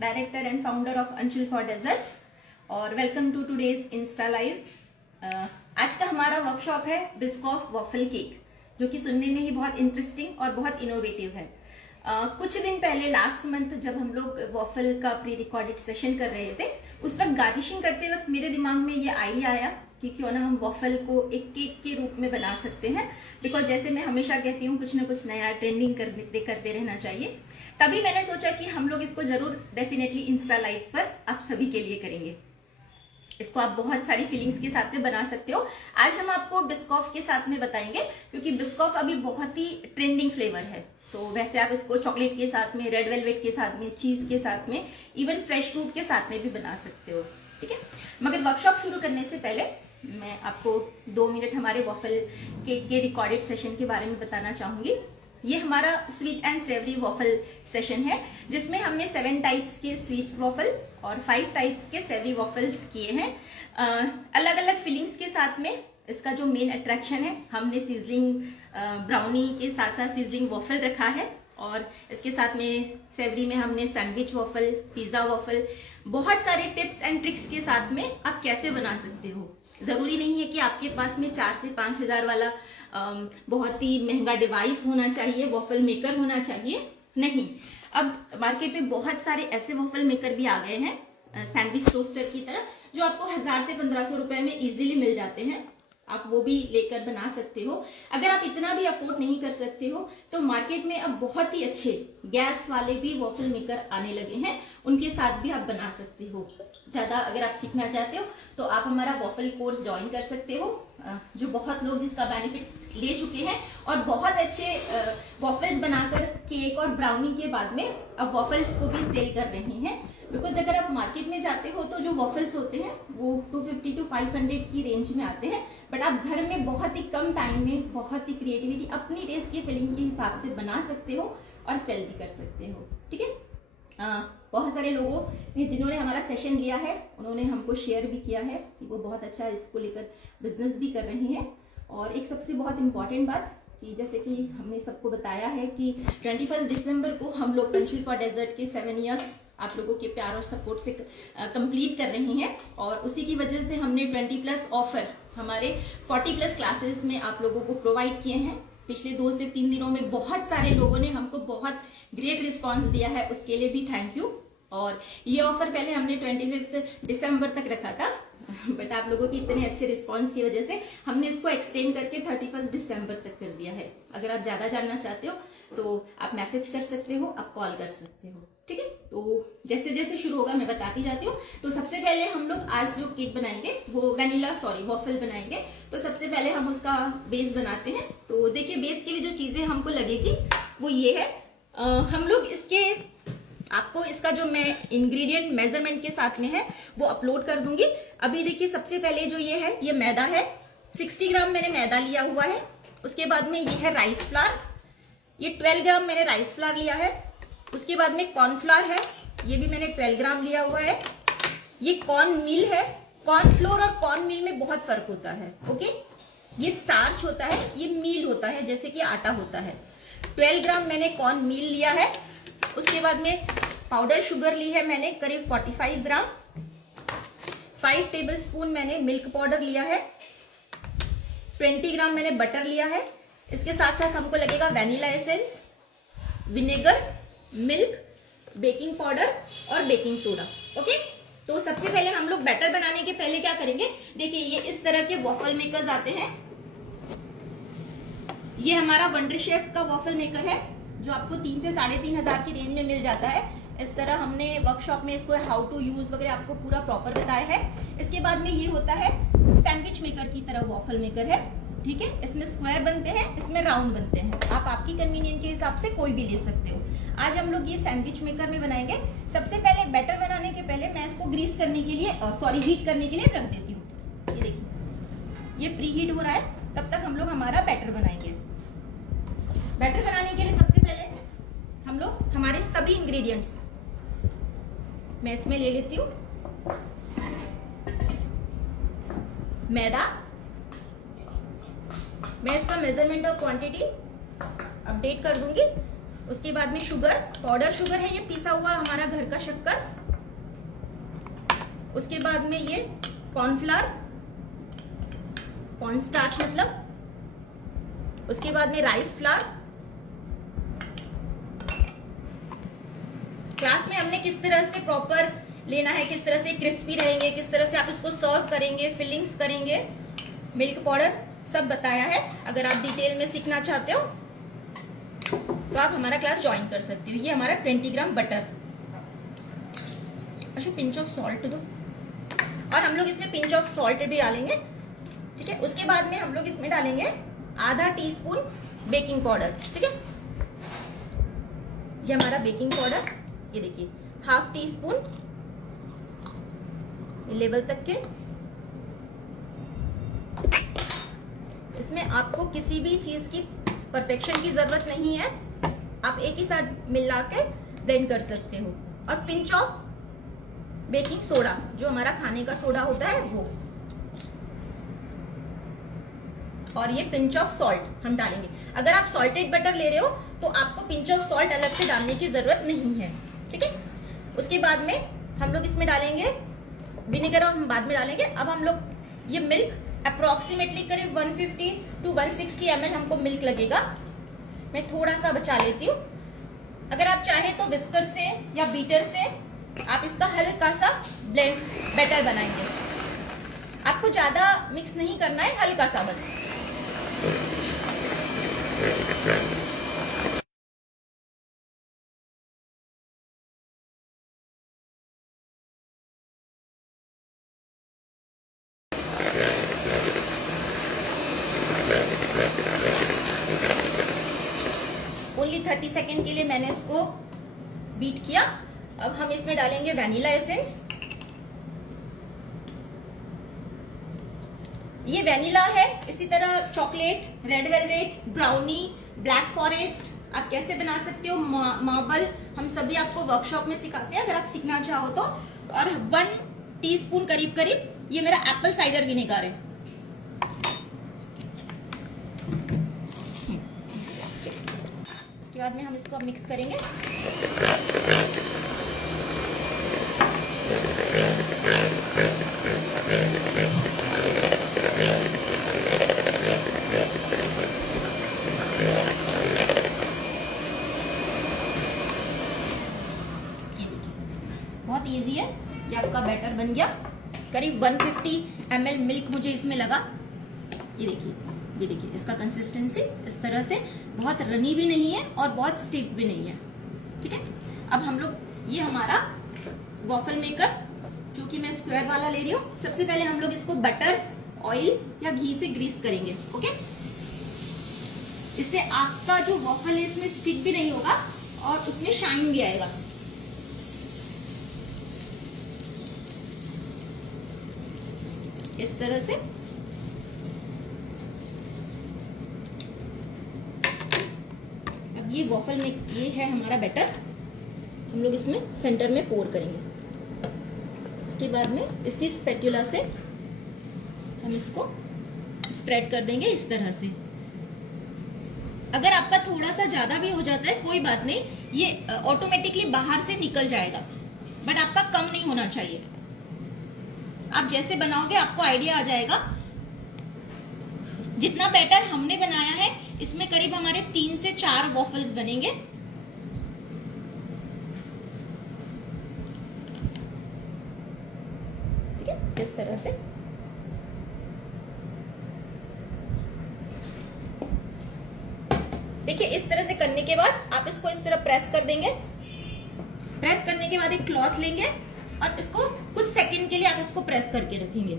Director and founder of Anshul for desserts, और welcome to today's Insta live. आज का हमारा वर्कशॉप है बिस्कॉफ वॉफल केक, जो कि सुनने में ही बहुत इंटरेस्टिंग और बहुत इनोवेटिव है। कुछ दिन पहले लास्ट मंथ जब हम लोग वॉफल का प्री रिकॉर्डेड सेशन कर रहे थे, उस वक्त गार्निशिंग करते वक्त मेरे दिमाग में ये आइडिया आया कि क्यों ना हम वॉफल को एक केक के रूप में बना सकते हैं। बिकॉज जैसे मैं हमेशा कहती हूँ, कुछ ना कुछ नया ट्रेंडिंग करते रहना चाहिए। तभी मैंने सोचा कि हम लोग इसको जरूर डेफिनेटली इंस्टा लाइव पर आप सभी के लिए करेंगे। इसको आप बहुत सारी फीलिंग्स के साथ में बना सकते हो। आज हम आपको बिस्कॉफ के साथ में बताएंगे, क्योंकि बिस्कॉफ अभी बहुत ही ट्रेंडिंग फ्लेवर है। तो वैसे आप इसको चॉकलेट के साथ में, रेड वेलवेट के साथ में, चीज के साथ में, इवन फ्रेश फ्रूट के साथ में भी बना सकते हो, ठीक है। मगर वर्कशॉप शुरू करने से पहले मैं आपको 2 मिनट हमारे वॉफल केक के रिकॉर्डेड सेशन के बारे में बताना चाहूंगी। ये हमारा sweet and savoury waffle session है, जिसमें हमने 7 टाइप्स के स्वीट्स वॉफल और 5 टाइप्स के सेवरी वॉफल्स किए हैं। अलग अलग फीलिंग्स के साथ में इसका जो मेन अट्रैक्शन है, हमने सीजलिंग ब्राउनी के साथ साथ सीजलिंग वॉफल रखा है, और इसके साथ में सेवरी में हमने सैंडविच वॉफल, पिज्जा वॉफल, बहुत सारे टिप्स एंड ट्रिक्स के साथ में आप कैसे बना सकते हो। जरूरी नहीं है कि आपके पास में 4 से 5 हजार वाला बहुत ही महंगा डिवाइस होना चाहिए, वॉफल मेकर होना चाहिए, नहीं। अब मार्केट में बहुत सारे ऐसे वॉफल मेकर भी आ गए हैं सैंडविच टोस्टर की तरह, जो आपको 1000 से 1500 रुपए में इजीली मिल जाते हैं। आप वो भी लेकर बना सकते हो। अगर आप इतना भी अफोर्ड नहीं कर सकते हो, तो मार्केट में अब बहुत ही अच्छे गैस वाले भी वॉफल मेकर आने लगे हैं, उनके साथ भी आप बना सकते हो। ज्यादा अगर आप सीखना चाहते हो तो आप हमारा वॉफल कोर्स ज्वाइन कर सकते हो, जो बहुत लोग जिसका बेनिफिट ले चुके हैं और बहुत अच्छे वॉफल्स बनाकर केक और ब्राउनी के बाद में अब वॉफल्स को भी सेल कर रहे हैं। बिकॉज अगर आप मार्केट में जाते हो तो जो वॉफल्स होते हैं वो 250 to 500 की रेंज में आते हैं, बट आप घर में बहुत ही कम टाइम में बहुत ही क्रिएटिविटी अपनी टेस्ट की फीलिंग के हिसाब से बना सकते हो और सेल भी कर सकते हो, ठीक है। बहुत सारे लोगों ने जिन्होंने हमारा सेशन लिया है, उन्होंने हमको शेयर भी किया है कि वो बहुत अच्छा इसको लेकर बिजनेस भी कर रहे हैं। और एक सबसे बहुत इम्पॉर्टेंट बात कि जैसे कि हमने सबको बताया है कि 21 दिसंबर को हम लोग अंशुल फॉर डेजर्ट के 7 इयर्स आप लोगों के प्यार और सपोर्ट से कंप्लीट कर रहे हैं, और उसी की वजह से हमने 20+ ऑफर हमारे 40+ क्लासेस में आप लोगों को प्रोवाइड किए हैं। पिछले 2 से 3 दिनों में बहुत सारे लोगों ने हमको बहुत ग्रेट रिस्पांस दिया है, उसके लिए भी थैंक यू। और ये ऑफर पहले हमने 25 दिसंबर तक रखा था, बट आप लोगों की इतने अच्छे रिस्पांस की वजह से हमने इसको एक्सटेंड करके 31 दिसंबर तक कर दिया है। अगर आप ज्यादा जानना चाहते हो तो आप मैसेज कर सकते हो, आप कॉल कर सकते हो, ठीक है। तो जैसे जैसे शुरू होगा मैं बताती जाती हूँ। तो सबसे पहले हम लोग आज जो केक बनाएंगे वो वॉफल बनाएंगे। तो सबसे पहले हम उसका बेस बनाते हैं। तो देखिए, बेस के लिए जो चीजें हमको लगेगी वो ये है। हम लोग आपको इसका जो मैं इंग्रेडिएंट मेजरमेंट के साथ में है वो अपलोड कर दूंगी। अभी देखिए, सबसे पहले जो ये है, ये मैदा है। 60 ग्राम मैंने मैदा लिया हुआ है। उसके बाद में ये है राइस फ्लावर, ये 12 ग्राम मैंने राइस फ्लावर लिया है। उसके बाद में कॉर्नफ्लावर है, ये भी मैंने 12 ग्राम लिया हुआ है। ये कॉर्न मील है। कॉर्नफ्लोर और कॉर्न मील में बहुत फर्क होता है, ओके। ये स्टार्च होता है, ये मील होता है, जैसे कि आटा होता है। 12 ग्राम मैंने कॉर्न मील लिया है। उसके बाद में पाउडर शुगर ली है मैंने करीब 45 ग्राम। 5 टेबलस्पून मैंने मिल्क पाउडर लिया है। 20 ग्राम मैंने बटर लिया है। इसके साथ साथ हमको लगेगा vanilla essence, vinegar, milk, baking powder और बेकिंग सोडा, ओके। तो सबसे पहले हम लोग बैटर बनाने के पहले क्या करेंगे, देखिए ये इस तरह के वॉफल मेकर्स आते हैं। ये हमारा वंडर शेफ का वॉफल मेकर है, जो आपको 3 से 3.5 हजार की रेंज में मिल जाता है। इस तरह हमने वर्कशॉप में इसको हाउ टू यूज वगैरह आपको पूरा प्रॉपर बताया है। इसके बाद में ये होता है सैंडविच मेकर की तरह वॉफल मेकर है, ठीक है। इसमें स्क्वायर बनते हैं, इसमें राउंड बनते हैं। आप आपकी कन्वीनियंट के हिसाब से कोई भी ले सकते हो। आज हम लोग ये सैंडविच मेकर में बनाएंगे। सबसे पहले बैटर बनाने के पहले मैं इसको हीट करने के लिए रख देती हूँ। ये देखिए, ये प्री हीट हो रहा है, तब तक हम लोग हमारा बैटर बनाएंगे। बैटर बनाने के लिए सबसे पहले हम लोग हमारे सभी इंग्रेडिएंट्स मैं इसमें ले लेती हूँ। मैदा, मैं इसका मेजरमेंट और क्वांटिटी अपडेट कर दूंगी। उसके बाद में शुगर, पाउडर शुगर है ये, पिसा हुआ हमारा घर का शक्कर। उसके बाद में ये कॉर्नफ्लावर, कॉर्न स्टार्च मतलब। उसके बाद में राइस फ्लावर। क्लास में हमने किस तरह से प्रॉपर लेना है, किस तरह से क्रिस्पी रहेंगे, किस तरह से आप इसको सर्व करेंगे, फिलिंग्स करेंगे, मिल्क पाउडर सब बताया है। अगर आप डिटेल में सीखना चाहते हो तो आप हमारा क्लास ज्वाइन कर सकते हो। ये हमारा 20 ग्राम बटर। अच्छा, पिंच ऑफ सॉल्ट दो, और हम लोग इसमें पिंच ऑफ सॉल्ट भी डालेंगे, ठीक है। उसके बाद में हम लोग इसमें डालेंगे आधा टीस्पून बेकिंग पाउडर, ठीक है। ये हमारा बेकिंग पाउडर, ये देखिए हाफ टी स्पून लेवल तक के। इसमें आपको किसी भी चीज की परफेक्शन की जरूरत नहीं है, आप एक ही साथ मिला के ब्लेंड कर सकते हो। और पिंच ऑफ बेकिंग सोडा, जो हमारा खाने का सोडा होता है वो, और ये पिंच ऑफ सॉल्ट हम डालेंगे। अगर आप सॉल्टेड बटर ले रहे हो तो आपको पिंच ऑफ सॉल्ट अलग से डालने की जरूरत नहीं है, ठीक है। उसके बाद में हम लोग इसमें डालेंगे विनेगर, और हम बाद में डालेंगे। अब हम लोग ये मिल्क अप्रोक्सीमेटली करीब 150 to 160 ml हमको मिल्क लगेगा। मैं थोड़ा सा बचा लेती हूँ। अगर आप चाहे तो विस्कर से या बीटर से आप इसका हल्का सा ब्लेंड बैटर बनाएंगे। आपको ज्यादा मिक्स नहीं करना है, हल्का सा बस। ओनली 30 सेकेंड के लिए मैंने इसको बीट किया। अब हम इसमें डालेंगे वैनिला एसेंस। ये वैनिला है, इसी तरह chocolate, red velvet, brownie, black forest आप कैसे बना सकते हो, मार्बल, हम सभी आपको वर्कशॉप में सिखाते हैं अगर आप सीखना चाहो तो। और 1 टीस्पून करीब करीब ये मेरा एप्पल साइडर विनेगर है। इसके बाद में हम इसको अब मिक्स करेंगे। बहुत इजी है, ये आपका बैटर बन गया। करीब 150 ml मिल्क मुझे इसमें लगा। ये देखिए इसका कंसिस्टेंसी इस तरह से, बहुत रनी भी नहीं है और बहुत स्टिफ भी नहीं है, ठीक है। अब हम लोग, ये हमारा वॉफल मेकर जो कि मैं स्क्वायर वाला ले रही हूँ, सबसे पहले हम लोग इसको बटर, ऑयल या घी से ग्रीस करेंगे, ओके। इससे आपका जो वॉफल है इसमें स्टिक भी नहीं होगा और उसमें शाइन भी आएगा। इस तरह से अब ये वॉफल में, ये है हमारा बैटर, हम लोग इसमें सेंटर में पोर करेंगे। उसके बाद में इसी स्पैटुला से हम इसको स्प्रेड कर देंगे इस तरह से। अगर आपका थोड़ा सा ज्यादा भी हो जाता है कोई बात नहीं, ये ऑटोमेटिकली बाहर से निकल जाएगा, बट आपका कम नहीं होना चाहिए। आप जैसे बनाओगे आपको आइडिया आ जाएगा। जितना बैटर हमने बनाया है इसमें करीब हमारे 3 से 4 वॉफल्स बनेंगे। ठीक है, इस तरह से। देखिए इस तरह से करने के बाद आप इसको इस तरह प्रेस कर देंगे। प्रेस करने के बाद एक क्लॉथ लेंगे और इसको कुछ सेकंड के लिए आप इसको प्रेस करके रखेंगे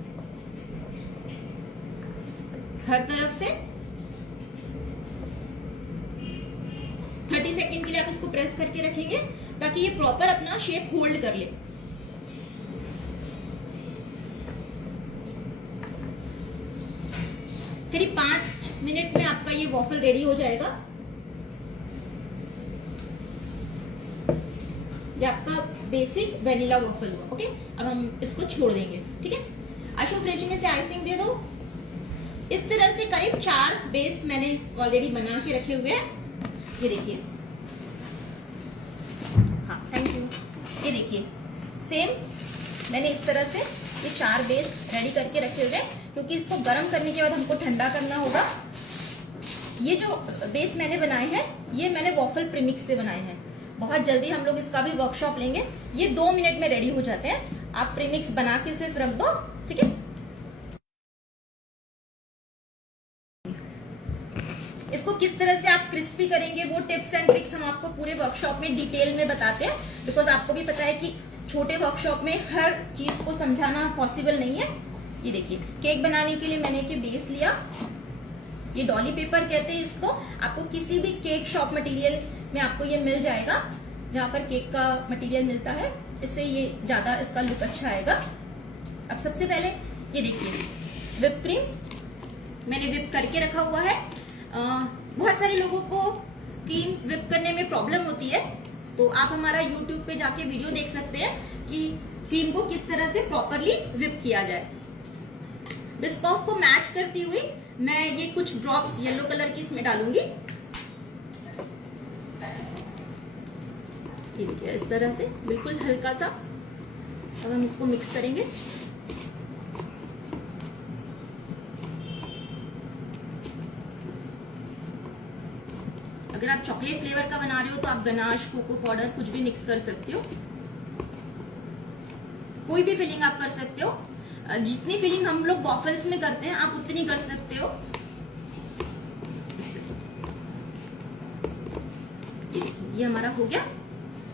हर तरफ से। 30 सेकंड के लिए आप इसको प्रेस करके रखेंगे ताकि ये प्रॉपर अपना शेप होल्ड कर ले। करीब 5 मिनट में आपका ये वॉफल रेडी हो जाएगा। ये आपका बेसिक वेनिला वॉफल हुआ, ओके। अब हम इसको छोड़ देंगे, ठीक है। आशु फ्रिज में से आइसिंग दे दो। इस तरह से करीब 4 बेस मैंने ऑलरेडी बना के रखे हुए हैं। ये देखिए ये देखिए सेम मैंने इस तरह से ये 4 बेस रेडी करके रखे हुए हैं, क्योंकि इसको गर्म करने के बाद हमको ठंडा करना होगा। ये जो बेस मैंने बनाए हैं ये मैंने वॉफल प्रीमिक्स से बनाए हैं। बहुत जल्दी हम लोग इसका भी वर्कशॉप लेंगे। ये 2 मिनट में रेडी हो जाते हैं। आप प्रीमिक्स बना के सिर्फ रख दो, ठीक है। इसको किस तरह से आप क्रिस्पी करेंगे वो टिप्स एंड ट्रिक्स हम आपको पूरे वर्कशॉप में डिटेल में बताते हैं, बिकॉज आपको भी पता है कि छोटे वर्कशॉप में हर चीज को समझाना पॉसिबल नहीं है। ये देखिए केक बनाने के लिए मैंने एक बेस लिया, ये डॉली पेपर कहते हैं इसको। आपको किसी भी केक शॉप मटेरियल में आपको ये मिल जाएगा, जहाँ पर केक का मटेरियल मिलता है। इससे ये ज़्यादा इसका लुक अच्छा आएगा। अब सबसे पहले ये देखिए whipped क्रीम मैंने whip करके रखा हुआ है। बहुत सारे लोगों को क्रीम whip करने में प्रॉब्लम होती है, तो आप हमारा YouTube पे जाके वीडियो देख सकते हैं कि क्रीम को किस तरह से प्रॉपरली whip किया जाए। बिस्कॉफ को मैच करती हुई मैं ये कुछ ड्रॉप्स येलो कलर की इसमें डालूंगी। ये देखिए इस तरह से बिल्कुल हल्का सा। अब हम इसको मिक्स करेंगे। अगर आप चॉकलेट फ्लेवर का बना रहे हो तो आप गनाश, कोको पाउडर कुछ भी मिक्स कर सकते हो। कोई भी फिलिंग आप कर सकते हो। जितनी फिलिंग हम लोग वॉफल्स में करते हैं आप उतनी कर सकते हो। ये हमारा हो गया।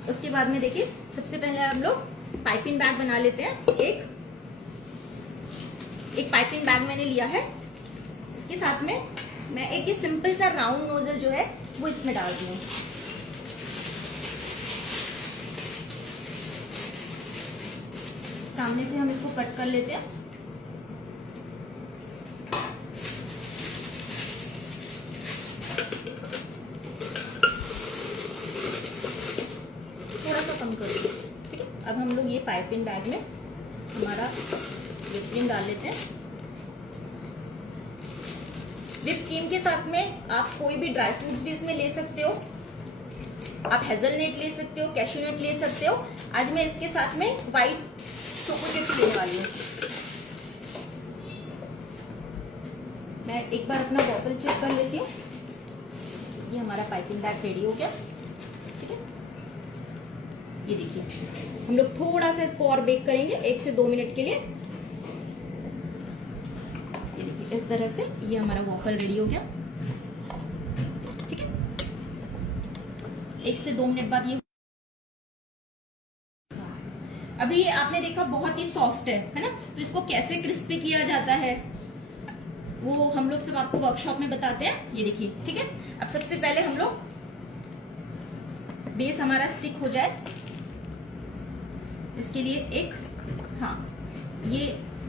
उसके बाद में देखिए सबसे पहले हम लोग पाइपिंग बैग बना लेते हैं। एक पाइपिंग बैग मैंने लिया है। इसके साथ में मैं एक सिंपल सा राउंड नोजल जो है वो इसमें डाल दी हूँ। सामने से हम इसको कट कर लेते हैं। थोड़ा सा कम कर दो, ठीक है। अब हम लोग ये पाइपिंग बैग में हमारा व्हिप क्रीम डाल लेते हैं। व्हिप क्रीम के साथ में आप कोई भी ड्राई फ्रूट्स भी इसमें ले सकते हो। आप हेजलनट ले सकते हो, कैश्यूनट ले सकते हो। आज मैं इसके साथ में व्हाइट चोको चिप्स लेने वाली हूँ। मैं एक बार अपना बॉटल चेक कर लेती हूँ। ये हमारा पाइपिंग बैग रेडी हो गया, ठीक है। ये देखिए हम लोग थोड़ा सा इसको और बेक करेंगे 1 से 2 मिनट के लिए। ये देखिए इस तरह से ये हमारा वॉफल रेडी हो गया, ठीक है। 1 से 2 मिनट बाद ये अभी आपने देखा बहुत ही सॉफ्ट है ना। तो इसको कैसे क्रिस्पी किया जाता है वो हम लोग सब आपको वर्कशॉप में बताते हैं। ये देखिए, ठीक है। अब सबसे पहले हम लोग बेस हमारा स्टिक हो जाए इसके लिए ये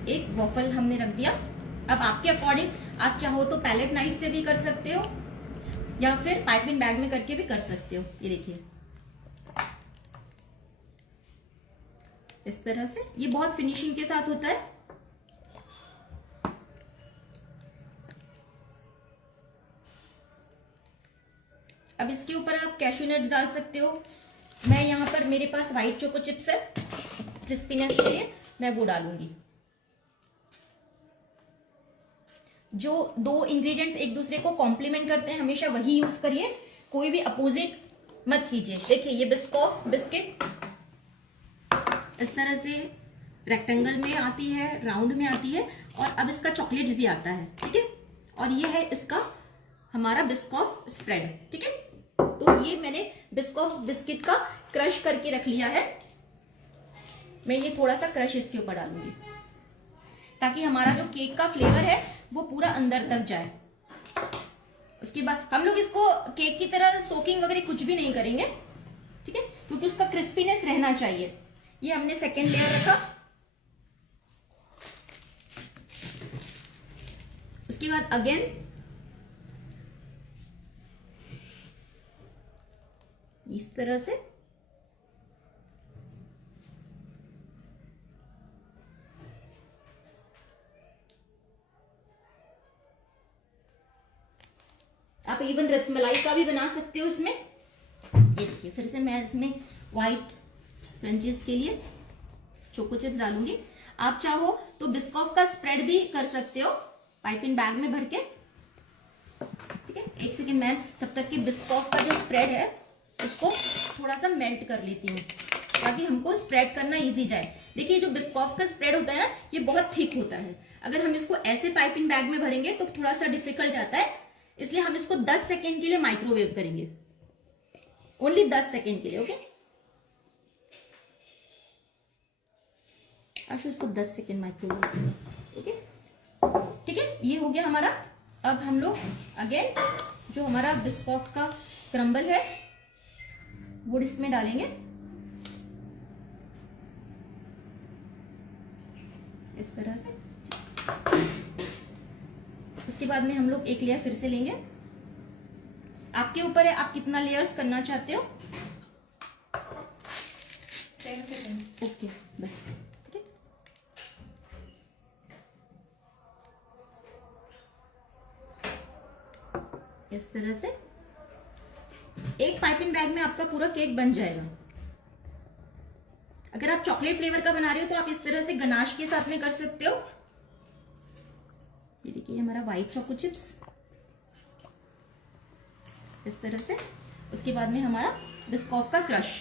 एक वॉफल हमने रख दिया। अब आपके अकॉर्डिंग आप चाहो तो पैलेट नाइफ से भी कर सकते हो या फिर पाइपिंग बैग में करके भी कर सकते हो। ये देखिए इस तरह से ये बहुत फिनिशिंग के साथ होता है। अब इसके ऊपर आप कैश्यू नट्स डाल सकते हो। मैं यहाँ पर मेरे पास व्हाइट चोको चिप्स है, क्रिस्पीनेस के लिए मैं वो डालूंगी। जो 2 इंग्रेडिएंट्स एक दूसरे को कॉम्प्लीमेंट करते हैं हमेशा वही यूज करिए, कोई भी अपोजिट मत कीजिए। देखिए ये बिस्कॉफ बिस्किट इस तरह से रेक्टेंगल में आती है, राउंड में आती है, और अब इसका चॉकलेट्स भी आता है, ठीक है। और ये है इसका हमारा बिस्कॉफ स्प्रेड, ठीक है। तो ये मैंने बिस्कॉफ बिस्किट का क्रश करके रख लिया है। मैं ये थोड़ा सा क्रश इसके ऊपर डालूंगी ताकि हमारा जो केक का फ्लेवर है वो पूरा अंदर तक जाए। उसके बाद हम लोग इसको केक की तरह सोकिंग वगैरह कुछ भी नहीं करेंगे, ठीक है, क्योंकि उसका क्रिस्पीनेस रहना चाहिए। ये हमने सेकेंड लेयर रखा। उसके बाद अगेन इस तरह से आप इवन रसमलाई का भी बना सकते हो इसमें। ये देखिए फिर से मैं इसमें व्हाइट क्रंचीज के लिए चोको चिप्स डालूंगी। आप चाहो तो बिस्कॉफ का स्प्रेड भी कर सकते हो पाइपिंग बैग में भर के। ठीक है, एक सेकेंड, मैं तब तक कि बिस्कॉफ का जो स्प्रेड है उसको थोड़ा सा मेल्ट कर लेती हूँ ताकि हमको स्प्रेड करना इजी जाए। देखिए जो बिस्कॉफ का स्प्रेड होता है ना, ये बहुत थिक होता है। अगर हम इसको ऐसे पाइपिंग बैग में भरेंगे तो थोड़ा सा डिफिकल्ट जाता है, इसलिए हम इसको 10 सेकेंड के लिए माइक्रोवेव करेंगे, ओनली 10 सेकेंड के लिए। ओके आशु, इसको 10 सेकेंड माइक्रोवेव करेंगे। ओके ठीक है, ये हो गया हमारा। अब हम लोग अगेन जो हमारा बिस्कॉफ का क्रम्बल है वो इसमें डालेंगे इस तरह से। उसके बाद में हम लोग एक लेयर फिर से लेंगे। आपके ऊपर है आप कितना लेयर्स करना चाहते हो। 10 सेकेंड। ओके बस, ठीक है। इस तरह से एक पाइपिंग बैग में आपका पूरा केक बन जाएगा। अगर आप चॉकलेट फ्लेवर का बना रहे हो तो आप इस तरह से गनाश के साथ में कर सकते हो। ये देखिए हमारा व्हाइट चोको चिप्स इस तरह से। उसके बाद में हमारा बिस्कॉफ का क्रश,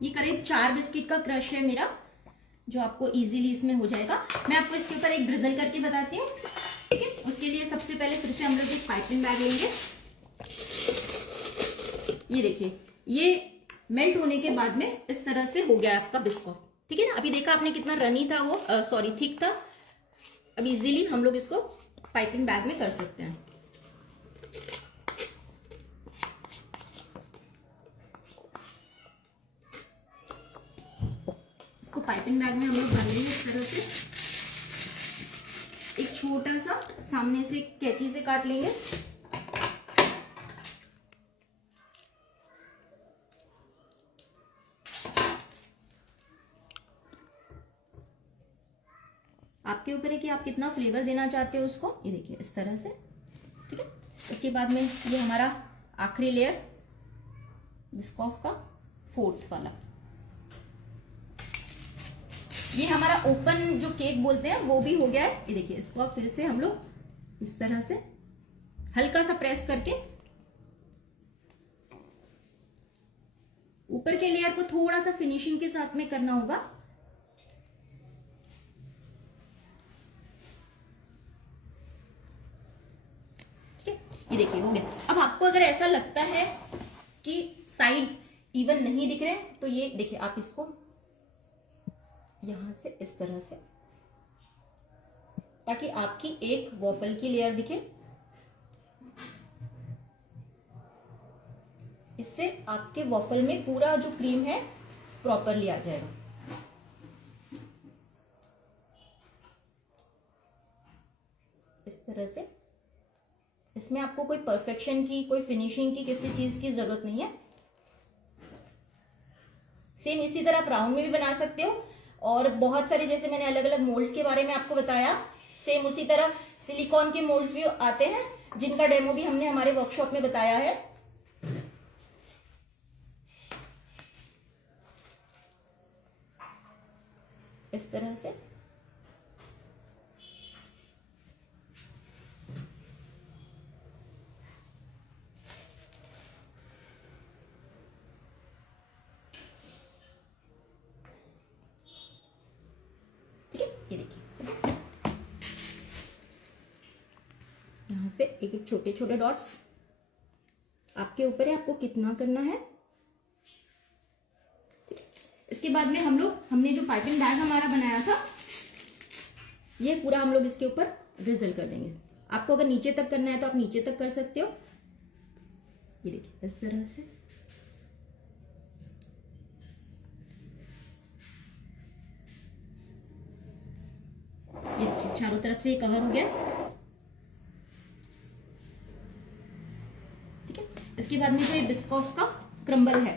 ये करीब 4 बिस्किट का क्रश है मेरा, जो आपको इजीली इसमें हो जाएगा। मैं आपको इसके ऊपर एक ड्रिजल करके बताती हूँ। ठीक है, उसके लिए सबसे पहले फिर से हम लोग एक पाइपिंग बैग लेंगे। ये देखिए ये मेल्ट होने के बाद में इस तरह से हो गया आपका बिस्कॉफ। ठीक है ना, अभी देखा आपने कितना रनी था वो, सॉरी थिक था। अब इजीली हम लोग इसको पाइपिंग बैग में कर सकते हैं। इसको पाइपिंग बैग में हम लोग भर लेंगे इस तरह से। एक छोटा सा सामने से कैंची से काट लेंगे। आपके ऊपर है कि आप कितना फ्लेवर देना चाहते हो उसको। ये देखिए इस तरह से। ठीक है, उसके बाद में ये हमारा आखिरी लेयर बिस्कॉफ का 4th वाला, ये हमारा ओपन जो केक बोलते हैं वो भी हो गया है। ये देखिए इसको अब फिर से हम लोग इस तरह से हल्का सा प्रेस करके ऊपर के लेयर को थोड़ा सा फिनिशिंग के साथ में करना होगा। ये देखिए हो गया। अब आपको अगर ऐसा लगता है कि साइड इवन नहीं दिख रहे तो ये देखिए आप इसको यहां से इस तरह से, ताकि आपकी एक वॉफल की लेयर दिखे। इससे आपके वॉफल में पूरा जो क्रीम है प्रॉपरली आ जाएगा। इस तरह से। इसमें आपको कोई परफेक्शन की, कोई फिनिशिंग की, किसी चीज की जरूरत नहीं है। सेम इसी तरह आप राउंड में भी बना सकते हो, और बहुत सारे जैसे मैंने अलग अलग मोल्ड्स के बारे में आपको बताया, सेम उसी तरह सिलिकॉन के मोल्ड्स भी आते हैं, जिनका डेमो भी हमने हमारे वर्कशॉप में बताया है। इस तरह से। ये देखिए यहां से एक एक छोटे छोटे डॉट्स, आपके ऊपर है आपको कितना करना है। इसके बाद में हमने जो पाइपिंग बैग हमारा बनाया था, ये पूरा हम लोग इसके ऊपर ड्रिजल कर देंगे। आपको अगर नीचे तक करना है तो आप नीचे तक कर सकते हो। ये देखिए इस तरह से। ये देखिए चारों तरफ से ये कवर हो गया। ठीक है, इसके बाद में जो ये बिस्कॉफ का क्रम्बल है,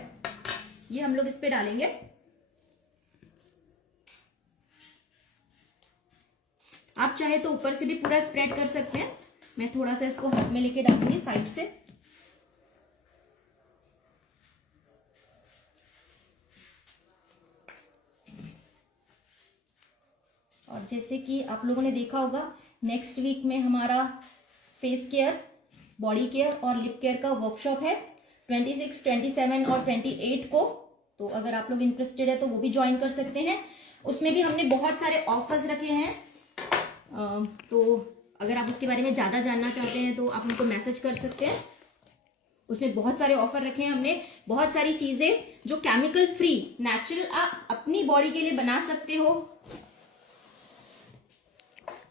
ये हम लोग इस पे डालेंगे। आप चाहे तो ऊपर से भी पूरा स्प्रेड कर सकते हैं। मैं थोड़ा सा इसको हाथ में लेके डालूंगी साइड से। और जैसे कि आप लोगों ने देखा होगा नेक्स्ट वीक में हमारा फेस केयर, बॉडी केयर और लिप केयर का वर्कशॉप है 26, 27 और 28 को। तो अगर आप लोग इंटरेस्टेड है तो वो भी ज्वाइन कर सकते हैं। उसमें भी हमने बहुत सारे ऑफर्स रखे हैं, तो अगर आप उसके बारे में ज़्यादा जानना चाहते हैं तो आप हमको मैसेज कर सकते हैं। उसमें बहुत सारे ऑफर रखे हैं हमने, बहुत सारी चीज़ें जो केमिकल फ्री नेचुरल आप अपनी बॉडी के लिए बना सकते हो,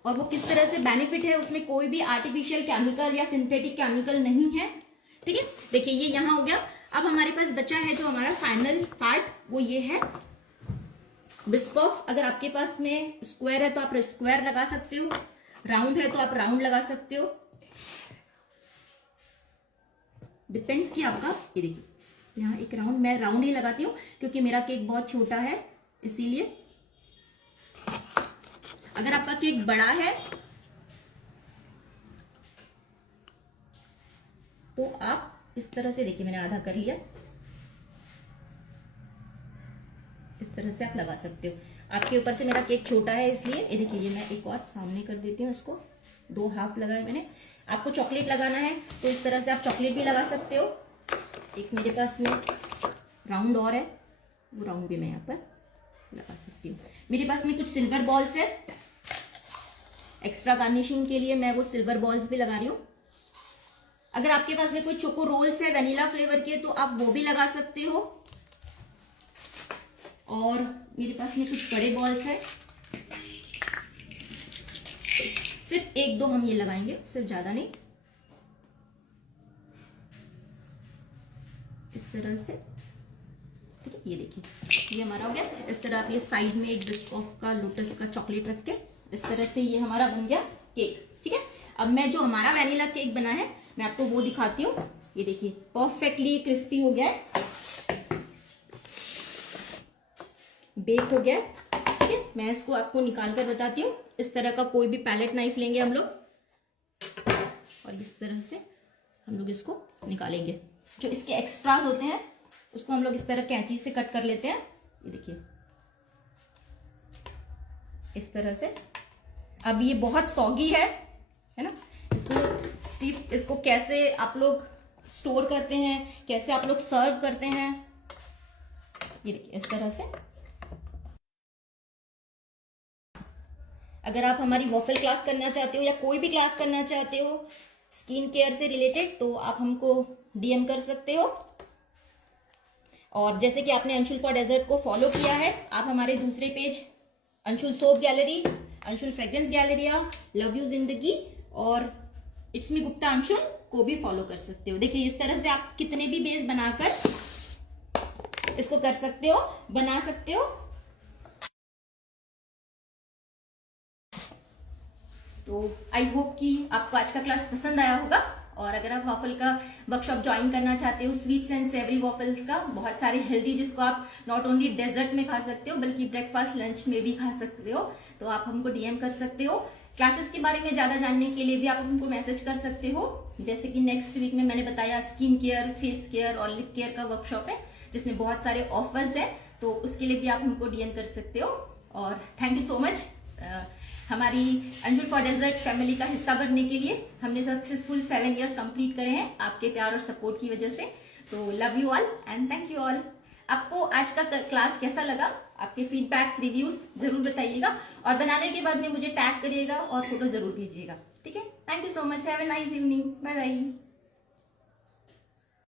और वो किस तरह से बेनिफिट है, उसमें कोई भी आर्टिफिशियल केमिकल या सिंथेटिक केमिकल नहीं है। ठीक है, देखिए ये यहाँ हो गया। अब हमारे पास बचा है जो हमारा फाइनल पार्ट, वो ये है बिस्कॉफ। अगर आपके पास में स्क्वायर है तो आप स्क्वायर लगा सकते हो, राउंड है तो आप राउंड लगा सकते हो, डिपेंड्स कि आपका। ये देखिए यहाँ एक राउंड, मैं राउंड ही लगाती हूँ क्योंकि मेरा केक बहुत छोटा है इसीलिए। अगर आपका केक बड़ा है तो आप इस तरह से, देखिए मैंने आधा कर लिया, इस तरह से आप लगा सकते हो। आपके ऊपर से मेरा केक छोटा है इसलिए ये देखिए, ये मैं एक और सामने कर देती हूँ, इसको 2 हाफ लगाए मैंने। आपको चॉकलेट लगाना है तो इस तरह से आप चॉकलेट भी लगा सकते हो। एक मेरे पास में राउंड और है, वो राउंड भी मैं यहाँ पर लगा सकती हूँ। मेरे पास में कुछ सिल्वर बॉल्स है, एक्स्ट्रा गार्निशिंग के लिए मैं वो सिल्वर बॉल्स भी लगा रही हूँ। अगर आपके पास में कोई चोको रोल्स है वनीला फ्लेवर के तो आप वो भी लगा सकते हो। और मेरे पास में कुछ बड़े बॉल्स है, सिर्फ 1-2 हम ये लगाएंगे, सिर्फ ज्यादा नहीं। इस तरह से, ठीक है, ये देखिए ये हमारा हो गया। इस तरह आप ये साइड में एक बिस्कॉफ का लोटस का चॉकलेट रख के इस तरह से ये हमारा बन गया केक। ठीक है, अब मैं जो हमारा वैनिला केक बना है मैं आपको वो दिखाती हूँ। ये देखिए परफेक्टली क्रिस्पी हो गया है, बेक हो गया है। ठीक है, मैं इसको आपको निकाल कर बताती हूँ। इस तरह का कोई भी पैलेट नाइफ लेंगे हम लोग और इस तरह से हम लोग इसको निकालेंगे। जो इसके एक्स्ट्रास होते हैं उसको हम लोग इस तरह कैंची से कट कर लेते हैं। ये देखिए इस तरह से। अब ये बहुत सॉगी है ना, इसको कैसे आप लोग स्टोर करते हैं, कैसे आप लोग सर्व करते हैं, ये देखिए इस तरह से। अगर आप हमारी वॉफल क्लास करना चाहते हो या कोई भी क्लास करना चाहते हो स्किन केयर से रिलेटेड तो आप हमको डीएम कर सकते हो। और जैसे कि आपने अंशुल फॉर डेजर्ट को फॉलो किया है, आप हमारे दूसरे page Anshul soap gallery, Anshul fragrance Galleria, love you जिंदगी और इट्स मी गुप्ता अंशुल को भी फॉलो कर सकते हो। देखिए इस तरह से आप कितने भी बेस बनाकर इसको कर सकते हो, बना सकते हो। तो आई होप कि आपको आज का क्लास पसंद आया होगा। और अगर आप वॉफल का वर्कशॉप ज्वाइन करना चाहते हो, स्वीट्स एंड सेवरी वॉफल्स का, बहुत सारे हेल्दी जिसको आप नॉट ओनली डेजर्ट में खा सकते हो बल्कि ब्रेकफास्ट लंच में भी खा सकते हो, तो आप हमको डीएम कर सकते हो। क्लासेस के बारे में ज़्यादा जानने के लिए भी आप हमको मैसेज कर सकते हो। जैसे कि नेक्स्ट वीक में मैंने बताया स्किन केयर, फेस केयर और लिप केयर का वर्कशॉप है जिसमें बहुत सारे ऑफर्स है, तो उसके लिए भी आप हमको डीएम कर सकते हो। और थैंक यू सो मच हमारी अंशुल फॉर डेजर्ट फैमिली का हिस्सा बनने के लिए। हमने सक्सेसफुल 7 इयर्स कंप्लीट करे हैं आपके प्यार और सपोर्ट की वजह से। तो love you all and thank you all. आपको आज का क्लास कैसा लगा, आपके फीडबैक्स, रिव्यूज जरूर बताइएगा और बनाने के बाद में मुझे टैग करिएगा और फोटो जरूर भेजिएगा। ठीक है, thank you so much, have a nice evening, bye bye.